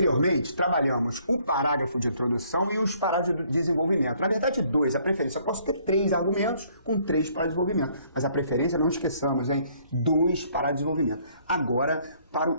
Anteriormente, trabalhamos o parágrafo de introdução e os parágrafos de desenvolvimento. Na verdade, dois, a preferência. Eu posso ter 3 argumentos com 3 parágrafos de desenvolvimento. Mas a preferência, não esqueçamos, hein? 2 parágrafos de desenvolvimento. Agora,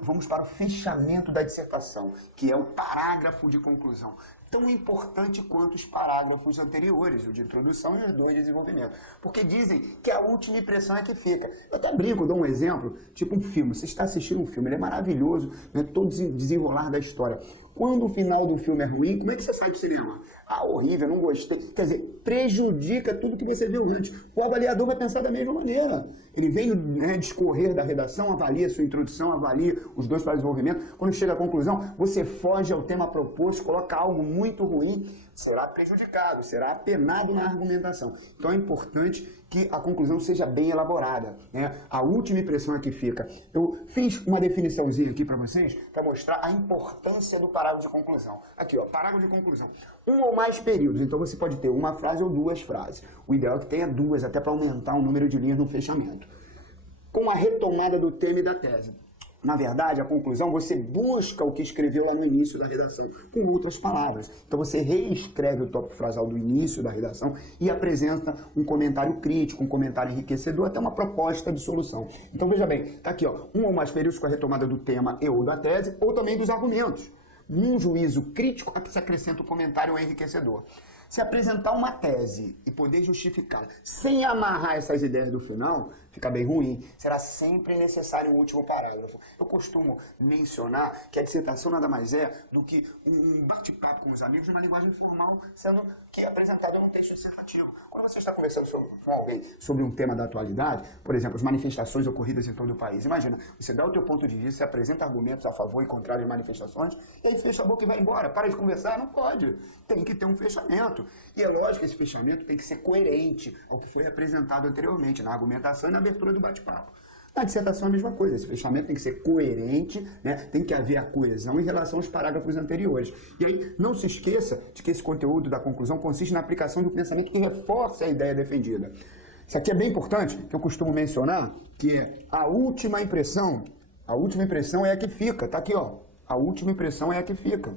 vamos para o fechamento da dissertação, que é o parágrafo de conclusão. Tão importante quanto os parágrafos anteriores, o de introdução e os 2 de desenvolvimento. Porque dizem que a última impressão é que fica. Eu até brinco, dou um exemplo, tipo um filme. Você está assistindo um filme, ele é maravilhoso, né, todo desenrolar da história. Quando o final do filme é ruim, como é que você sai do cinema? Ah, horrível, não gostei. Quer dizer, prejudica tudo que você viu antes. O avaliador vai pensar da mesma maneira. Ele vem, né, discorrer da redação, avalia a sua introdução, avalia os 2 para desenvolvimento. Quando chega à conclusão, você foge ao tema proposto, coloca algo muito ruim, será prejudicado, será apenado na argumentação. Então é importante que a conclusão seja bem elaborada, né? A última impressão é que fica. Eu fiz uma definiçãozinha aqui para vocês, para mostrar a importância do parágrafo de conclusão. Aqui, ó, parágrafo de conclusão. 1 ou mais períodos, então você pode ter uma frase ou 2 frases. O ideal é que tenha 2, até para aumentar o número de linhas no fechamento. Com a retomada do tema e da tese. Na verdade, a conclusão, você busca o que escreveu lá no início da redação, com outras palavras. Então você reescreve o tópico frasal do início da redação e apresenta um comentário crítico, um comentário enriquecedor, até uma proposta de solução. Então veja bem, está aqui, ó, 1 ou mais períodos com a retomada do tema e ou da tese, ou também dos argumentos. Num juízo crítico, aqui se acrescenta o comentário enriquecedor. Se apresentar uma tese e poder justificá-la sem amarrar essas ideias do final, fica bem ruim. Será sempre necessário um último parágrafo. Eu costumo mencionar que a dissertação nada mais é do que um bate-papo com os amigos numa linguagem formal, sendo que é apresentada num texto dissertativo. Quando você está conversando com alguém sobre um tema da atualidade, por exemplo, as manifestações ocorridas em todo o país, imagina, você dá o teu ponto de vista, você apresenta argumentos a favor e contrário de manifestações, e aí fecha a boca e vai embora. Para de conversar? Não pode. Tem que ter um fechamento. E é lógico que esse fechamento tem que ser coerente ao que foi apresentado anteriormente, na argumentação e na abertura do bate-papo. Na dissertação é a mesma coisa, esse fechamento tem que ser coerente, né? Tem que haver a coesão em relação aos parágrafos anteriores. E aí, não se esqueça de que esse conteúdo da conclusão consiste na aplicação do pensamento que reforce a ideia defendida. Isso aqui é bem importante, que eu costumo mencionar, que é a última impressão é a que fica, tá aqui, ó, a última impressão é a que fica.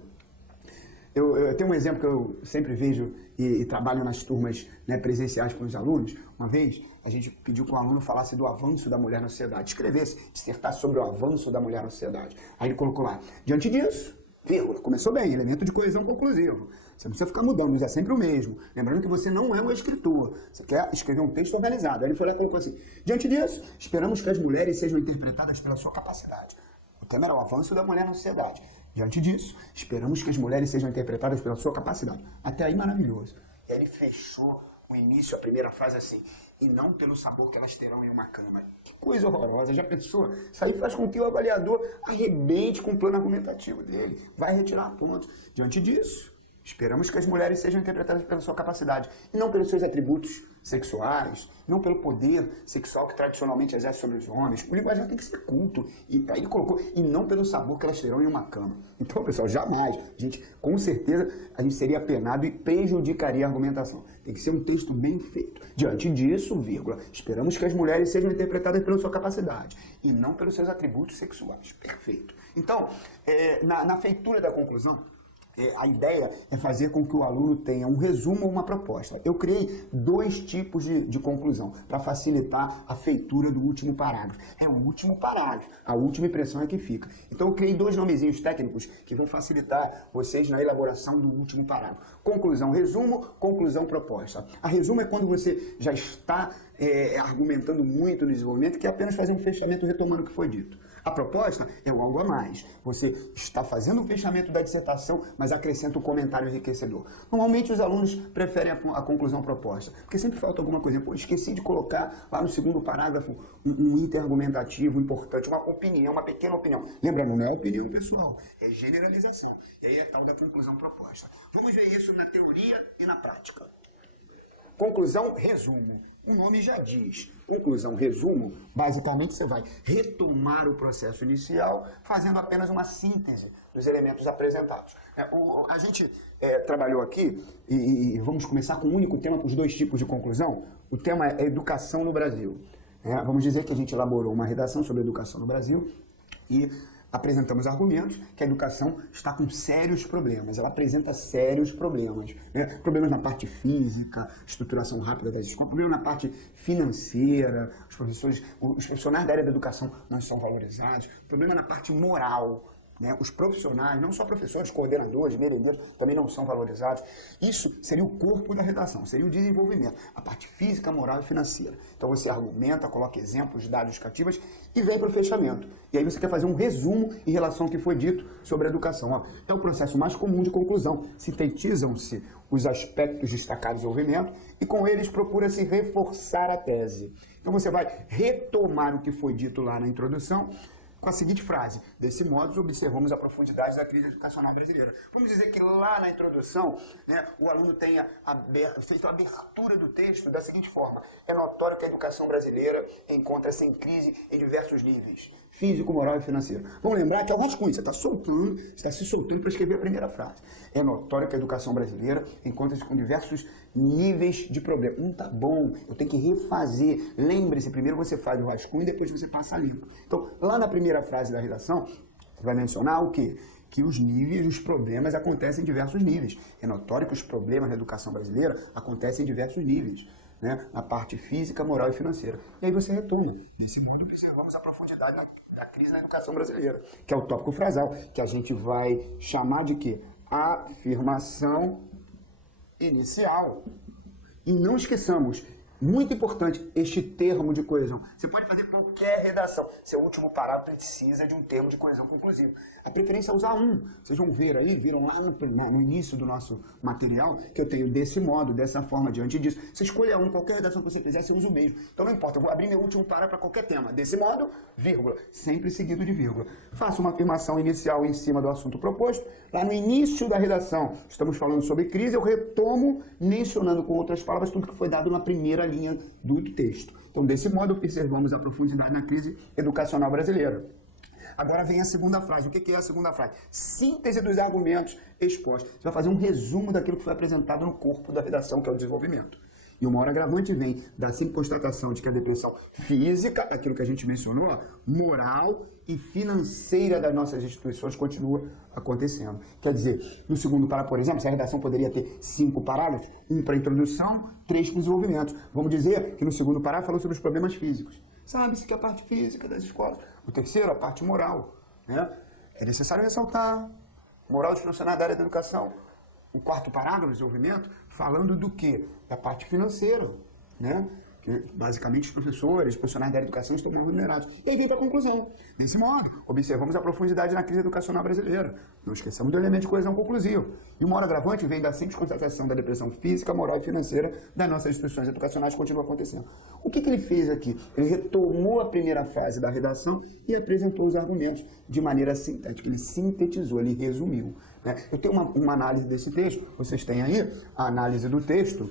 Eu tenho um exemplo que eu sempre vejo e trabalho nas turmas, né, presenciais com os alunos. Uma vez, a gente pediu que o aluno falasse do avanço da mulher na sociedade, escrevesse, dissertasse sobre o avanço da mulher na sociedade. Aí ele colocou lá, diante disso, vírgula, começou bem, elemento de coesão conclusivo. Você não precisa ficar mudando, é sempre o mesmo. Lembrando que você não é um escritor, você quer escrever um texto organizado. Aí ele foi lá e colocou assim, diante disso, esperamos que as mulheres sejam interpretadas pela sua capacidade. O tema era o avanço da mulher na sociedade. Diante disso, esperamos que as mulheres sejam interpretadas pela sua capacidade. Até aí, maravilhoso. E aí ele fechou o início, a primeira frase assim, e não pelo sabor que elas terão em uma cama. Que coisa horrorosa, já pensou? Isso aí faz com que o avaliador arrebente com o plano argumentativo dele. Vai retirar pontos. Diante disso, esperamos que as mulheres sejam interpretadas pela sua capacidade e não pelos seus atributos sexuais, não pelo poder sexual que tradicionalmente exerce sobre os homens. O linguajar tem que ser culto. E aí ele colocou, e não pelo sabor que elas terão em uma cama. Então, pessoal, jamais. Com certeza, a gente seria apenado e prejudicaria a argumentação. Tem que ser um texto bem feito. Diante disso, vírgula, esperamos que as mulheres sejam interpretadas pela sua capacidade e não pelos seus atributos sexuais. Perfeito. Então, na feitura da conclusão, a ideia é fazer com que o aluno tenha um resumo ou uma proposta. Eu criei 2 tipos de conclusão para facilitar a feitura do último parágrafo. É o último parágrafo, a última impressão é que fica. Então eu criei 2 nomezinhos técnicos que vão facilitar vocês na elaboração do último parágrafo. Conclusão, resumo, conclusão, proposta. A resumo é quando você já está argumentando muito no desenvolvimento, que é apenas fazer um fechamento retomando o que foi dito. A proposta é um algo a mais. Você está fazendo o fechamento da dissertação, mas acrescenta um comentário enriquecedor. Normalmente os alunos preferem a conclusão proposta, porque sempre falta alguma coisa. Pô, esqueci de colocar lá no segundo parágrafo um interargumentativo importante, uma opinião, uma pequena opinião. Lembrando, não é opinião pessoal, é generalização. E aí é tal da conclusão proposta. Vamos ver isso na teoria e na prática. Conclusão, resumo. O nome já diz. Conclusão, resumo, basicamente você vai retomar o processo inicial, fazendo apenas uma síntese dos elementos apresentados. A gente trabalhou aqui, e vamos começar com um único tema para os 2 tipos de conclusão. O tema é educação no Brasil. Vamos dizer que a gente elaborou uma redação sobre educação no Brasil, e apresentamos argumentos que a educação está com sérios problemas, ela apresenta sérios problemas, né? Problemas na parte física, estruturação rápida das escolas, problemas na parte financeira, os profissionais da área da educação não são valorizados, problema na parte moral, né? Os profissionais, não só professores, coordenadores, merendeiros, também não são valorizados. Isso seria o corpo da redação, seria o desenvolvimento, a parte física, moral e financeira. Então você argumenta, coloca exemplos, dados cativas e vem para o fechamento. E aí você quer fazer um resumo em relação ao que foi dito sobre a educação. Ó, é o processo mais comum de conclusão. Sintetizam-se os aspectos destacados do desenvolvimento e com eles procura-se reforçar a tese. Então você vai retomar o que foi dito lá na introdução, com a seguinte frase: desse modo, observamos a profundidade da crise educacional brasileira. Vamos dizer que lá na introdução, né, o aluno tenha feito a abertura do texto da seguinte forma: é notório que a educação brasileira encontra-se em crise em diversos níveis, físico, moral e financeiro. Vamos lembrar que é o rascunho, você está se soltando para escrever a primeira frase. É notório que a educação brasileira encontra-se com diversos níveis de problema. Não tá bom, eu tenho que refazer. Lembre-se, primeiro você faz o rascunho e depois você passa a limpo. Então, lá na primeira frase da redação, você vai mencionar o quê? Que os níveis, os problemas acontecem em diversos níveis. É notório que os problemas na educação brasileira acontecem em diversos níveis, né? Na parte física, moral e financeira. E aí você retoma. Nesse mundo, observamos a profundidade da crise na educação brasileira, que é o tópico frasal, que a gente vai chamar de quê? Afirmação inicial. E não esqueçamos, muito importante, este termo de coesão. Você pode fazer qualquer redação. Seu último parágrafo precisa de um termo de coesão conclusivo. A preferência é usar um. Vocês vão ver aí, viram lá no início do nosso material, que eu tenho desse modo, dessa forma, diante disso. Você escolha um, qualquer redação que você fizer, você usa o mesmo. Então não importa, eu vou abrir meu último parágrafo para qualquer tema. Desse modo, vírgula, sempre seguido de vírgula. Faço uma afirmação inicial em cima do assunto proposto. Lá no início da redação, estamos falando sobre crise, eu retomo, mencionando com outras palavras tudo que foi dado na primeira linha do texto. Então, desse modo, observamos a profundidade na crise educacional brasileira. Agora vem a segunda frase. O que é a segunda frase? Síntese dos argumentos expostos. Você vai fazer um resumo daquilo que foi apresentado no corpo da redação, que é o desenvolvimento. E uma hora agravante vem da simples constatação de que a depressão física, aquilo que a gente mencionou, moral e financeira das nossas instituições continua acontecendo. Quer dizer, no segundo parágrafo, por exemplo, essa redação poderia ter 5 parágrafos, um para introdução, 3 para desenvolvimento. Vamos dizer que no segundo parágrafo falou sobre os problemas físicos. Sabe-se que a parte física das escolas. O terceiro, a parte moral, né? É necessário ressaltar moral dos profissionais da área da educação. O quarto parágrafo, desenvolvimento, falando do quê? Da parte financeira, né? Que, basicamente, os profissionais da área da educação estão mais vulnerados. E aí vem para a conclusão. Desse modo, observamos a profundidade na crise educacional brasileira. Não esqueçamos do elemento de coesão conclusivo. E uma hora agravante vem da simples constatação da depressão física, moral e financeira das nossas instituições educacionais que continua acontecendo. O que ele fez aqui? Ele retomou a primeira fase da redação e apresentou os argumentos de maneira sintética. Ele sintetizou, ele resumiu, né? Eu tenho uma análise desse texto, vocês têm aí a análise do texto,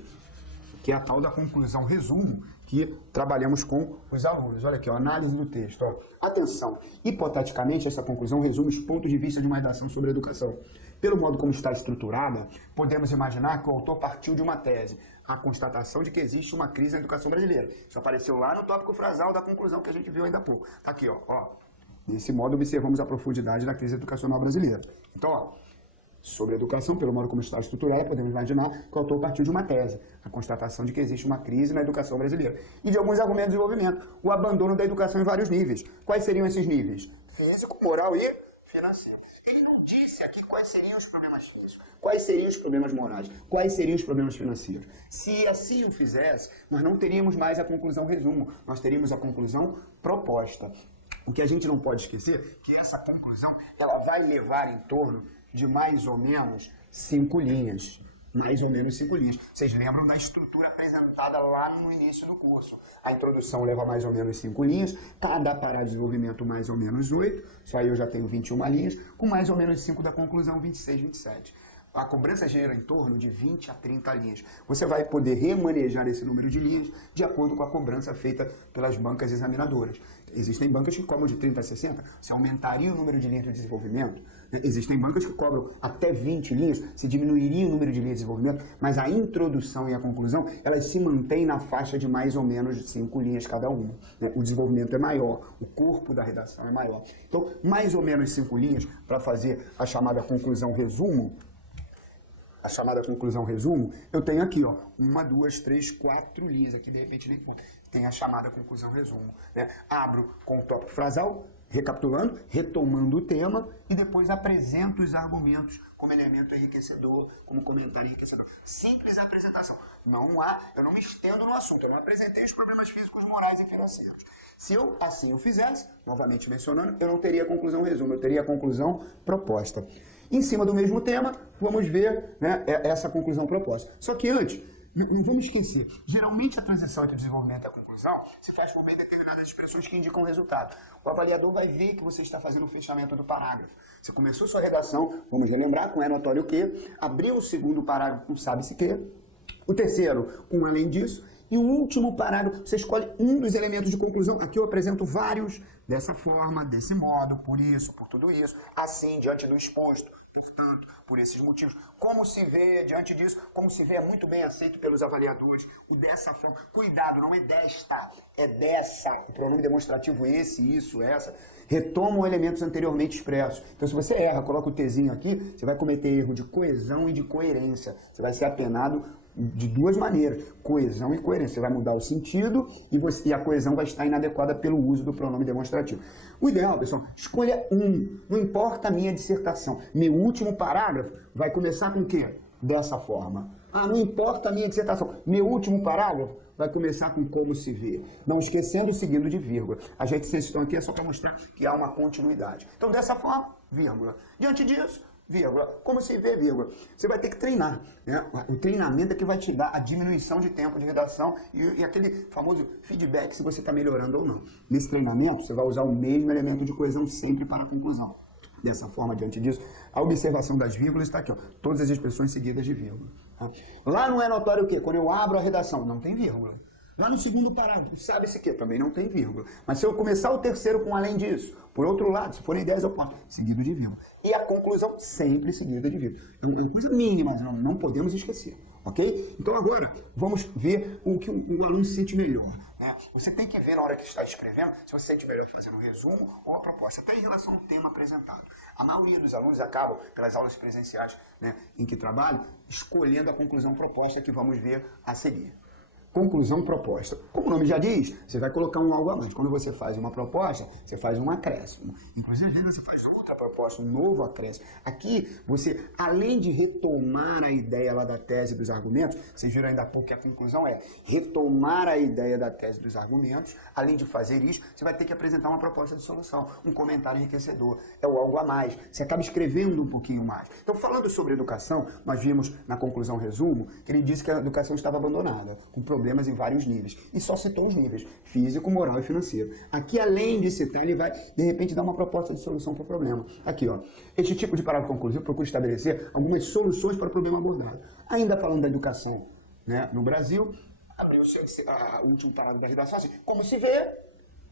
que é a tal da conclusão resumo, que trabalhamos com os alunos. Olha aqui, ó, análise do texto. Ó. Atenção, hipoteticamente, essa conclusão resume os pontos de vista de uma redação sobre educação. Pelo modo como está estruturada, podemos imaginar que o autor partiu de uma tese, a constatação de que existe uma crise na educação brasileira. Isso apareceu lá no tópico frasal da conclusão que a gente viu ainda há pouco. Tá aqui, ó. Desse modo, observamos a profundidade da crise educacional brasileira. Então, ó, sobre a educação, pelo modo como está estruturada, podemos imaginar que o autor partiu de uma tese, a constatação de que existe uma crise na educação brasileira, e de alguns argumentos de desenvolvimento, o abandono da educação em vários níveis. Quais seriam esses níveis? Físico, moral e financeiro. Ele não disse aqui quais seriam os problemas físicos, quais seriam os problemas morais, quais seriam os problemas financeiros. Se assim o fizesse, nós não teríamos mais a conclusão resumo, nós teríamos a conclusão proposta. O que a gente não pode esquecer é que essa conclusão ela vai levar em torno de mais ou menos 5 linhas. Mais ou menos 5 linhas. Vocês lembram da estrutura apresentada lá no início do curso. A introdução leva mais ou menos 5 linhas, cada parágrafo de desenvolvimento mais ou menos 8, só aí eu já tenho 21 linhas, com mais ou menos 5 da conclusão, 26, 27. A cobrança gera em torno de 20 a 30 linhas. Você vai poder remanejar esse número de linhas de acordo com a cobrança feita pelas bancas examinadoras. Existem bancas que cobram de 30 a 60, você aumentaria o número de linhas de desenvolvimento. Existem bancas que cobram até 20 linhas, se diminuiria o número de linhas de desenvolvimento, mas a introdução e a conclusão, elas se mantêm na faixa de mais ou menos 5 linhas cada uma. O desenvolvimento é maior, o corpo da redação é maior. Então, mais ou menos 5 linhas para fazer a chamada conclusão-resumo. A chamada conclusão-resumo, eu tenho aqui, ó, 1, 2, 3, 4 linhas, aqui de repente nem tem a chamada conclusão-resumo, né? Abro com o tópico frasal, recapitulando, retomando o tema e depois apresento os argumentos como elemento enriquecedor, como comentário enriquecedor. Simples apresentação. Eu não me estendo no assunto, eu não apresentei os problemas físicos, morais e financeiros. Se eu assim o fizesse, novamente mencionando, eu não teria conclusão-resumo, eu teria a conclusão proposta. Em cima do mesmo tema, vamos ver, né, essa conclusão proposta. Só que antes, não vamos esquecer, geralmente a transição entre o desenvolvimento e a conclusão se faz por meio de determinadas expressões que indicam o resultado. O avaliador vai ver que você está fazendo o fechamento do parágrafo. Você começou sua redação, vamos relembrar, com é notório o quê, abriu o segundo parágrafo com sabe-se quê, o terceiro com além disso, e o último parágrafo, você escolhe um dos elementos de conclusão. Aqui eu apresento vários, dessa forma, desse modo, por isso, por tudo isso, assim, diante do exposto, portanto, por esses motivos. Como se vê, diante disso, como se vê, é muito bem aceito pelos avaliadores, o dessa forma. Cuidado, não é desta, é dessa. O pronome demonstrativo esse, isso, essa. Retomam elementos anteriormente expressos. Então, se você erra, coloca o Tzinho aqui, você vai cometer erro de coesão e de coerência. Você vai ser apenado de duas maneiras, coesão e coerência. Você vai mudar o sentido e a coesão vai estar inadequada pelo uso do pronome demonstrativo. O ideal, pessoal, escolha um. Não importa a minha dissertação. Meu último parágrafo vai começar com o quê? Dessa forma. Não importa a minha dissertação. Meu último parágrafo vai começar com como se vê. Não esquecendo o seguido de vírgula. As reticências estão aqui é só para mostrar que há uma continuidade. Então, dessa forma, vírgula. Diante disso, vírgula. Como se vê, vírgula. Você vai ter que treinar, né? O treinamento é que vai te dar a diminuição de tempo de redação e aquele famoso feedback se você está melhorando ou não. Nesse treinamento, você vai usar o mesmo elemento de coesão sempre para a conclusão. Dessa forma, diante disso, a observação das vírgulas está aqui, ó, todas as expressões seguidas de vírgula. Tá? Lá não é notório o quê? Quando eu abro a redação, não tem vírgula. Lá no segundo parágrafo, sabe-se que também não tem vírgula. Mas se eu começar o terceiro com além disso, por outro lado, se forem 10 eu ponto, seguido de vírgula. E a conclusão sempre seguida de vírgula. É uma coisa mínima, não podemos esquecer. Ok? Então agora, vamos ver o que o aluno se sente melhor. Né? Você tem que ver na hora que está escrevendo se você se sente melhor fazendo um resumo ou a proposta, até em relação ao tema apresentado. A maioria dos alunos acabam, pelas aulas presenciais, né, em que trabalham, escolhendo a conclusão proposta que vamos ver a seguir. Conclusão proposta. Como o nome já diz, você vai colocar um algo a mais. Quando você faz uma proposta, você faz um acréscimo. Inclusive, às vezes você faz outra proposta, um novo acréscimo. Aqui, você, além de retomar a ideia lá da tese dos argumentos, vocês viram ainda há pouco que a conclusão é retomar a ideia da tese dos argumentos. Além de fazer isso, você vai ter que apresentar uma proposta de solução, um comentário enriquecedor. É o algo a mais. Você acaba escrevendo um pouquinho mais. Então, falando sobre educação, nós vimos na conclusão resumo que ele disse que a educação estava abandonada, com problemas em vários níveis. E só citou os níveis, físico, moral e financeiro. Aqui, além de citar, ele vai, de repente, dar uma proposta de solução para o problema. Aqui, ó. Este tipo de parágrafo conclusivo procura estabelecer algumas soluções para o problema abordado. Ainda falando da educação, né, no Brasil, abriu-se o último parágrafo da redação assim, como se vê,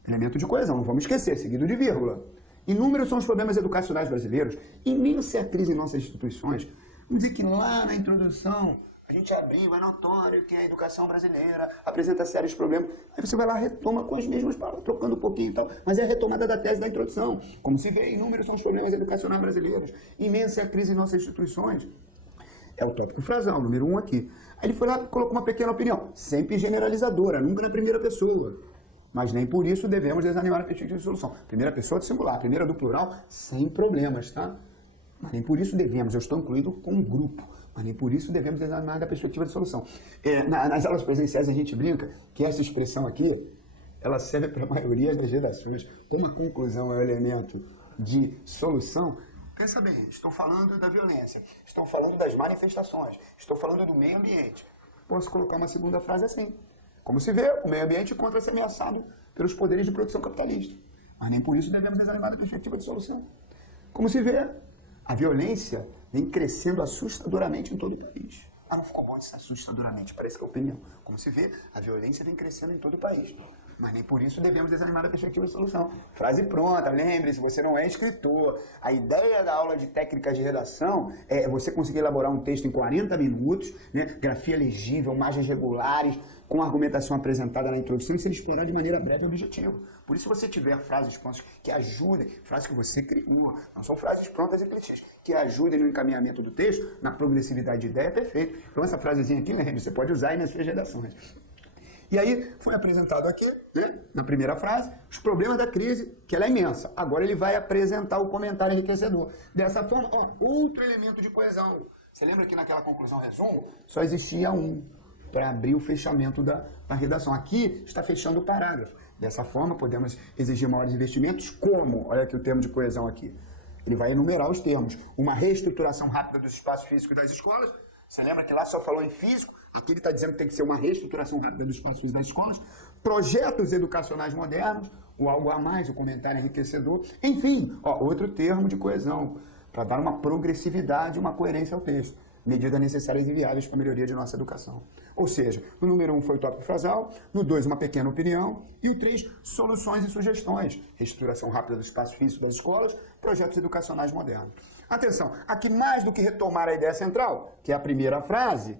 elemento de coesão, não vamos esquecer, seguido de vírgula. Inúmeros são os problemas educacionais brasileiros, imensa é a crise em nossas instituições. Vamos dizer que lá na introdução, a gente abriu, é notório que a educação brasileira apresenta sérios problemas. Aí você vai lá, retoma com as mesmas palavras, trocando um pouquinho e tal. Mas é a retomada da tese da introdução. Como se vê, inúmeros são os problemas educacionais brasileiros. Imensa é a crise em nossas instituições. É o tópico frasal, número 1 aqui. Aí ele foi lá e colocou uma pequena opinião, sempre generalizadora, nunca na primeira pessoa. Mas nem por isso devemos desanimar a perspectiva de solução. Primeira pessoa do singular, primeira do plural, sem problemas, tá? Mas nem por isso devemos, eu estou incluído com um grupo. Mas nem por isso devemos desanimar da perspectiva de solução. Nas aulas presenciais a gente brinca que essa expressão aqui, ela serve para a maioria das redações. Como a conclusão é o elemento de solução, pensa bem, estou falando da violência, estou falando das manifestações, estou falando do meio ambiente. Posso colocar uma segunda frase assim. Como se vê, o meio ambiente encontra-se ameaçado pelos poderes de produção capitalista. Mas nem por isso devemos desanimar da perspectiva de solução. Como se vê, a violência vem crescendo assustadoramente em todo o país. Ah, não ficou bom isso assustadoramente, parece que é opinião. Como se vê, a violência vem crescendo em todo o país. Mas nem por isso devemos desanimar da perspectiva de solução. Frase pronta, lembre-se, você não é escritor. A ideia da aula de técnicas de redação é você conseguir elaborar um texto em 40 minutos, né? Grafia legível, margens regulares, com a argumentação apresentada na introdução e ser explorar de maneira breve e objetiva. Por isso, se você tiver frases prontas que ajudem, frases que você criou, não são frases prontas e clichês, que ajudem no encaminhamento do texto, na progressividade de ideia, é perfeito. Então, essa frasezinha aqui, lembre, você pode usar aí nas suas redações. E aí, foi apresentado aqui, né, na primeira frase, os problemas da crise, que ela é imensa. Agora ele vai apresentar o comentário enriquecedor. Dessa forma, ó, outro elemento de coesão. Você lembra que naquela conclusão resumo, só existia um para abrir o fechamento da redação. Aqui está fechando o parágrafo. Dessa forma, podemos exigir maiores investimentos, como? Olha aqui o termo de coesão aqui. Ele vai enumerar os termos. Uma reestruturação rápida dos espaços físicos das escolas. Você lembra que lá só falou em físico? Aqui ele está dizendo que tem que ser uma reestruturação rápida dos espaços físicos das escolas. Projetos educacionais modernos, o algo a mais, o comentário enriquecedor. Enfim, ó, outro termo de coesão, para dar uma progressividade e uma coerência ao texto. Medidas necessárias e viáveis para a melhoria de nossa educação. Ou seja, no número 1 foi o tópico frasal, no 2 uma pequena opinião, e o 3, soluções e sugestões. Reestruturação rápida do espaço físico das escolas, projetos educacionais modernos. Atenção, aqui mais do que retomar a ideia central, que é a primeira frase,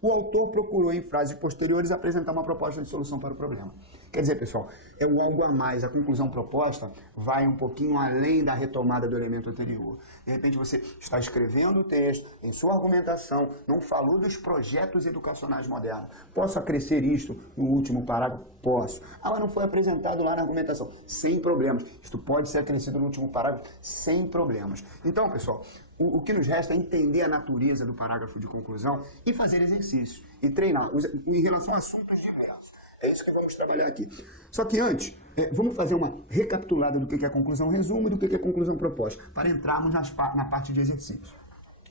o autor procurou em frases posteriores apresentar uma proposta de solução para o problema. Quer dizer, pessoal, é o algo a mais, a conclusão proposta vai um pouquinho além da retomada do elemento anterior. De repente você está escrevendo o texto, em sua argumentação, não falou dos projetos educacionais modernos. Posso acrescer isto no último parágrafo? Posso. Ah, mas não foi apresentado lá na argumentação. Sem problemas. Isto pode ser acrescido no último parágrafo sem problemas. Então, pessoal, o que nos resta é entender a natureza do parágrafo de conclusão e fazer exercícios e treinar em relação a assuntos diversos. É isso que vamos trabalhar aqui. Só que antes, vamos fazer uma recapitulada do que é a conclusão resumo e do que é a conclusão proposta, para entrarmos na parte de exercício.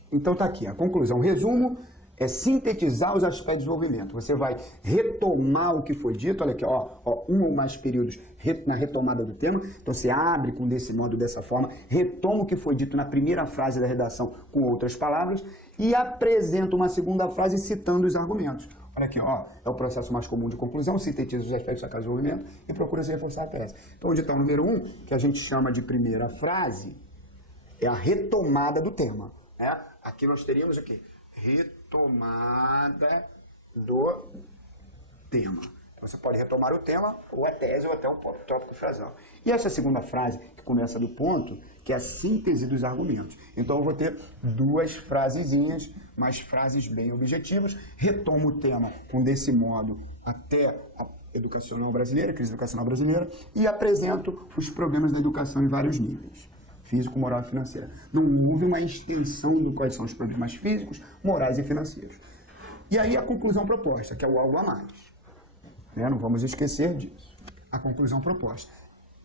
Então tá aqui, a conclusão resumo é sintetizar os aspectos de desenvolvimento. Você vai retomar o que foi dito, olha aqui, ó, um ou mais períodos na retomada do tema. Então você abre desse modo, dessa forma, retoma o que foi dito na primeira frase da redação com outras palavras e apresenta uma segunda frase citando os argumentos. Olha aqui, ó, é o processo mais comum de conclusão, sintetiza os aspectos de desenvolvimento e procura se reforçar a tese. Então, o edital número 1, que a gente chama de primeira frase, é a retomada do tema. Né? Aqui nós teríamos o quê? Retomada do tema. Então, você pode retomar o tema, ou a tese, ou até o tópico frasal. E essa segunda frase, que começa do ponto, que é a síntese dos argumentos. Então, eu vou ter duas frasezinhas, mas frases bem objetivas. Retomo o tema desse modo até a educacional brasileira, crise educacional brasileira, e apresento os problemas da educação em vários níveis. Físico, moral e financeira. Não houve uma extensão do quais são os problemas físicos, morais e financeiros. E aí a conclusão proposta, que é o algo a mais. Não vamos esquecer disso. A conclusão proposta.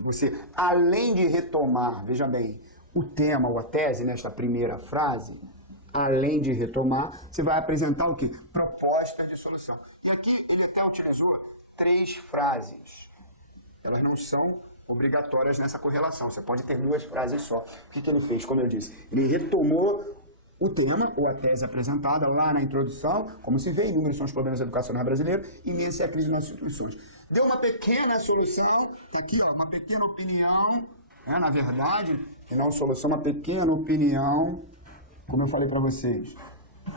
Você, além de retomar, veja bem, o tema ou a tese nesta primeira frase, além de retomar, você vai apresentar o quê? Proposta de solução. E aqui ele até utilizou 3 frases. Elas não são obrigatórias nessa correlação. Você pode ter 2 frases só. O que ele fez? Como eu disse, ele retomou o tema, ou a tese apresentada lá na introdução, como se vê, inúmeros são os problemas educacionais brasileiros, imensa é a crise nas instituições. Deu uma pequena solução, tá aqui, ó, uma pequena opinião, na verdade, e não solução, uma pequena opinião, como eu falei para vocês.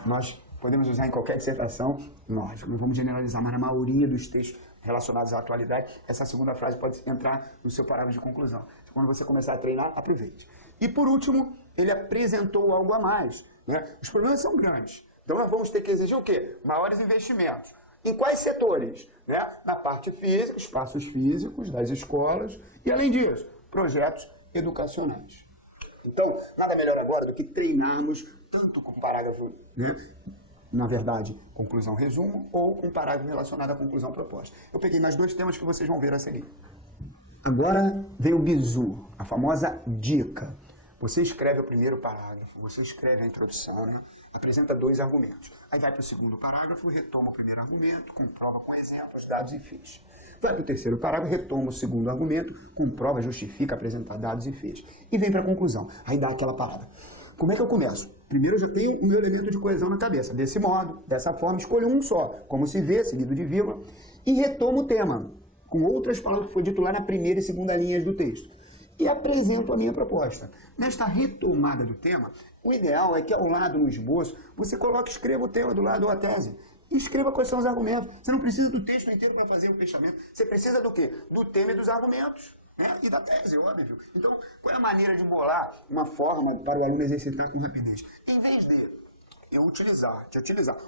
Nós podemos usar em qualquer dissertação, lógico, não vamos generalizar, mas na maioria dos textos relacionados à atualidade, essa segunda frase pode entrar no seu parágrafo de conclusão. Quando você começar a treinar, aproveite. E por último, ele apresentou algo a mais. Os problemas são grandes. Então nós vamos ter que exigir o quê? Maiores investimentos. Em quais setores? Na parte física, espaços físicos das escolas e, além disso, projetos educacionais. Então, nada melhor agora do que treinarmos tanto com parágrafo, na verdade, conclusão resumo, ou com parágrafo relacionado à conclusão proposta. Eu peguei mais 2 temas que vocês vão ver a seguir. Agora vem o bizu, a famosa dica. Você escreve o primeiro parágrafo, você escreve a introdução, apresenta 2 argumentos. Aí vai para o segundo parágrafo, retoma o primeiro argumento, comprova com exemplos, dados e fins. Vai para o terceiro parágrafo, retoma o segundo argumento, comprova, justifica, apresenta dados e fins. E vem para a conclusão. Aí dá aquela parada. como é que eu começo? Primeiro eu já tenho o meu elemento de coesão na cabeça. Desse modo, dessa forma, escolho um só, como se vê, seguido de vírgula, e retomo o tema, com outras palavras que foi dito lá na primeira e segunda linhas do texto. E apresento a minha proposta. Nesta retomada do tema, o ideal é que ao lado no esboço, você coloque, escreva o tema do lado ou a tese. E escreva quais são os argumentos. Você não precisa do texto inteiro para fazer o fechamento. Você precisa do quê? Do tema e dos argumentos. E da tese, óbvio. Então, qual é a maneira de bolar uma forma para o aluno exercitar com rapidez? Em vez de eu utilizar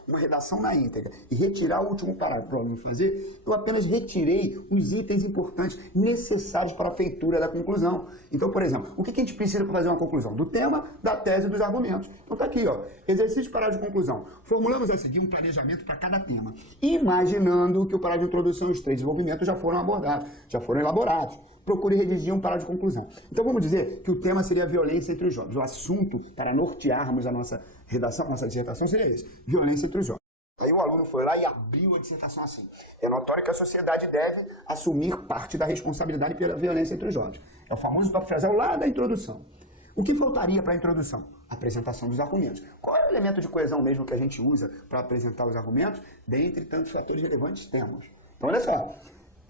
uma redação na íntegra e retirar o último parágrafo para o aluno fazer, eu apenas retirei os itens importantes necessários para a feitura da conclusão. Então, por exemplo, o que a gente precisa para fazer uma conclusão? Do tema, da tese e dos argumentos. Então tá aqui, ó, exercício parágrafo de conclusão. Formulamos a seguir um planejamento para cada tema, imaginando que o parágrafo de introdução e os 3 desenvolvimentos já foram abordados, já foram elaborados. Procure redigir um parágrafo de conclusão. Então vamos dizer que o tema seria a violência entre os jovens. O assunto, para nortearmos a nossa redação, nossa dissertação, seria esse: violência entre os jovens. Aí o aluno foi lá e abriu a dissertação assim: é notório que a sociedade deve assumir parte da responsabilidade pela violência entre os jovens. É o famoso tópico frasal lá da introdução. O que faltaria para a introdução? A apresentação dos argumentos. Qual é o elemento de coesão mesmo que a gente usa para apresentar os argumentos? Dentre tantos fatores relevantes temos. Então olha só.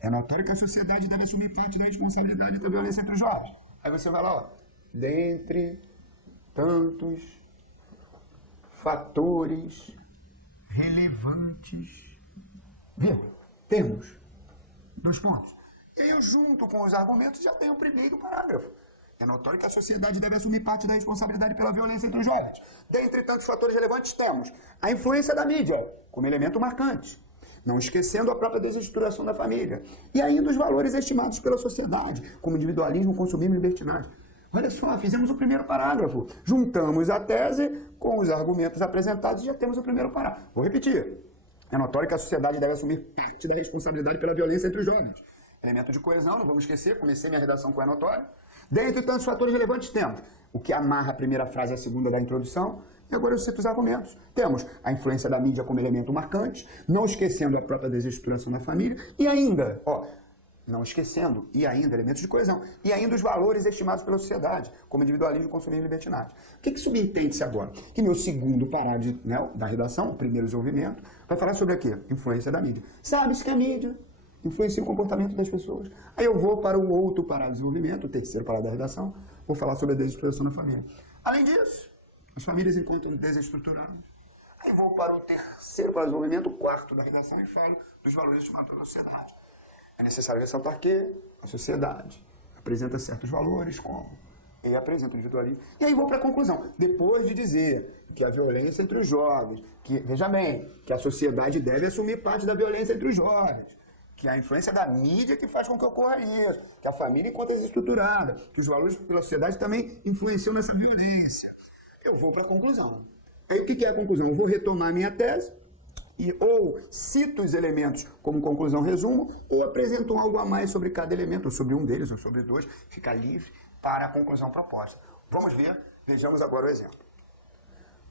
É notório que a sociedade deve assumir parte da responsabilidade da violência entre os jovens. Aí você vai lá, ó. Dentre tantos fatores relevantes. Vírgula. Termos. 2 pontos. E aí eu, junto com os argumentos, já tenho o primeiro parágrafo. É notório que a sociedade deve assumir parte da responsabilidade pela violência entre os jovens. Dentre tantos fatores relevantes, temos a influência da mídia como elemento marcante, não esquecendo a própria desestruturação da família. E ainda os valores estimados pela sociedade, como individualismo, consumismo e libertinagem. Olha só, fizemos o primeiro parágrafo. Juntamos a tese com os argumentos apresentados e já temos o primeiro parágrafo. Vou repetir. É notório que a sociedade deve assumir parte da responsabilidade pela violência entre os jovens. Elemento de coesão, não vamos esquecer, comecei minha redação com é notório. Dentre tantos fatores relevantes temos o que amarra a primeira frase e a segunda da introdução. E agora eu cito os argumentos. Temos a influência da mídia como elemento marcante, não esquecendo a própria desestruturação da família, e ainda, ó, não esquecendo, e ainda, elementos de coesão, e ainda os valores estimados pela sociedade, como individualismo, consumismo e libertinagem. O que subentende-se agora? Que meu segundo parágrafo, né, da redação, o primeiro desenvolvimento, vai falar sobre o quê? Influência da mídia. Sabe-se que a mídia influencia o comportamento das pessoas. Aí eu vou para o outro parágrafo de desenvolvimento, o terceiro parágrafo da redação, vou falar sobre a desestruturação da família. Além disso, as famílias encontram desestruturadas. Aí vou para o terceiro para o desenvolvimento, o quarto da redação, e falo dos valores estimados pela sociedade. É necessário ressaltar que a sociedade apresenta certos valores, como e apresenta o individualismo. E aí vou para a conclusão. Depois de dizer que a violência entre os jovens, que, veja bem, que a sociedade deve assumir parte da violência entre os jovens, que a influência da mídia que faz com que ocorra isso, que a família enquanto desestruturada, que os valores pela sociedade também influenciam nessa violência. Eu vou para a conclusão. Aí o que é a conclusão? Eu vou retomar a minha tese, e ou cito os elementos como conclusão, resumo, ou apresento algo a mais sobre cada elemento, ou sobre um deles, ou sobre 2, fica livre para a conclusão proposta. Vamos ver, vejamos agora o exemplo.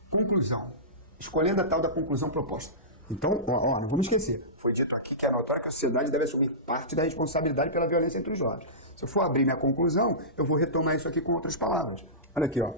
Conclusão. Escolhendo a tal da conclusão proposta. Então, não vamos esquecer. Foi dito aqui que é notório que a sociedade deve assumir parte da responsabilidade pela violência entre os jovens. Se eu for abrir minha conclusão, eu vou retomar isso aqui com outras palavras. Olha aqui, ó.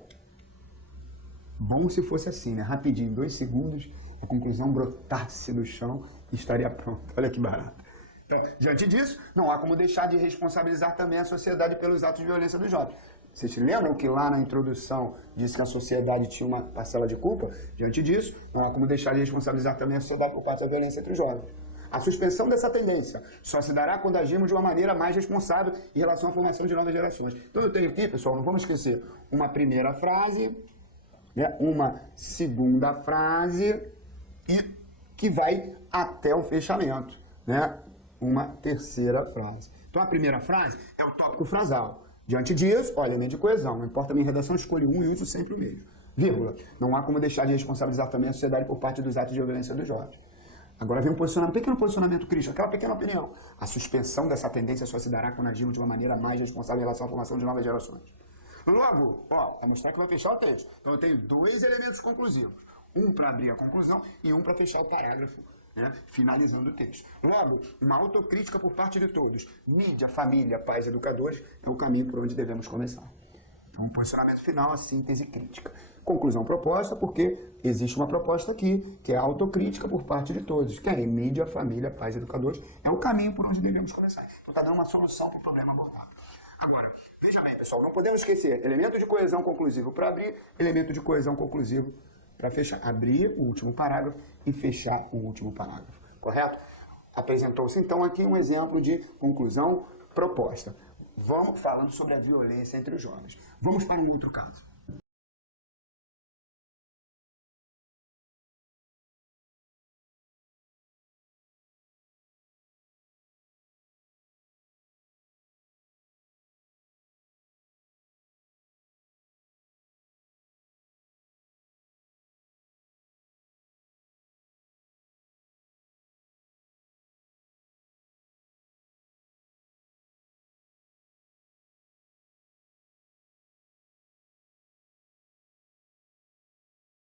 Bom se fosse assim, né? Rapidinho, em 2 segundos, a conclusão brotasse do chão e estaria pronta. Olha que barato. Então, diante disso, não há como deixar de responsabilizar também a sociedade pelos atos de violência dos jovens. Vocês lembram que lá na introdução disse que a sociedade tinha uma parcela de culpa? Diante disso, não há como deixar de responsabilizar também a sociedade por parte da violência entre os jovens. A suspensão dessa tendência só se dará quando agirmos de uma maneira mais responsável em relação à formação de novas gerações. Então eu tenho aqui, pessoal, não vamos esquecer, uma primeira frase, né, uma segunda frase e que vai até o fechamento, né, uma terceira frase. Então a primeira frase é o tópico frasal. Diante disso, olha, elemento de coesão, não importa a minha redação, escolho um e uso sempre o mesmo. Vírgula. Não há como deixar de responsabilizar também a sociedade por parte dos atos de violência dos jovens. Agora vem um pequeno posicionamento crítico, aquela pequena opinião. A suspensão dessa tendência só se dará quando agirmos de uma maneira mais responsável em relação à formação de novas gerações. Logo, para mostrar que vai fechar o texto. Então eu tenho 2 elementos conclusivos. Um para abrir a conclusão e um para fechar o parágrafo, né, finalizando o texto. Logo, uma autocrítica por parte de todos. Mídia, família, pais, educadores, é o caminho por onde devemos começar. Então, posicionamento final, a síntese crítica. Conclusão proposta, porque existe uma proposta aqui, que é a autocrítica por parte de todos, que é mídia, família, pais, educadores. É o caminho por onde devemos começar. Então, está dando uma solução para o problema abordado. Agora, veja bem, pessoal, não podemos esquecer elemento de coesão conclusivo para abrir, elemento de coesão conclusivo para fechar. Abrir o último parágrafo e fechar o último parágrafo. Correto? Apresentou-se, então, aqui um exemplo de conclusão proposta. Vamos falando sobre a violência entre os jovens. Vamos para um outro caso.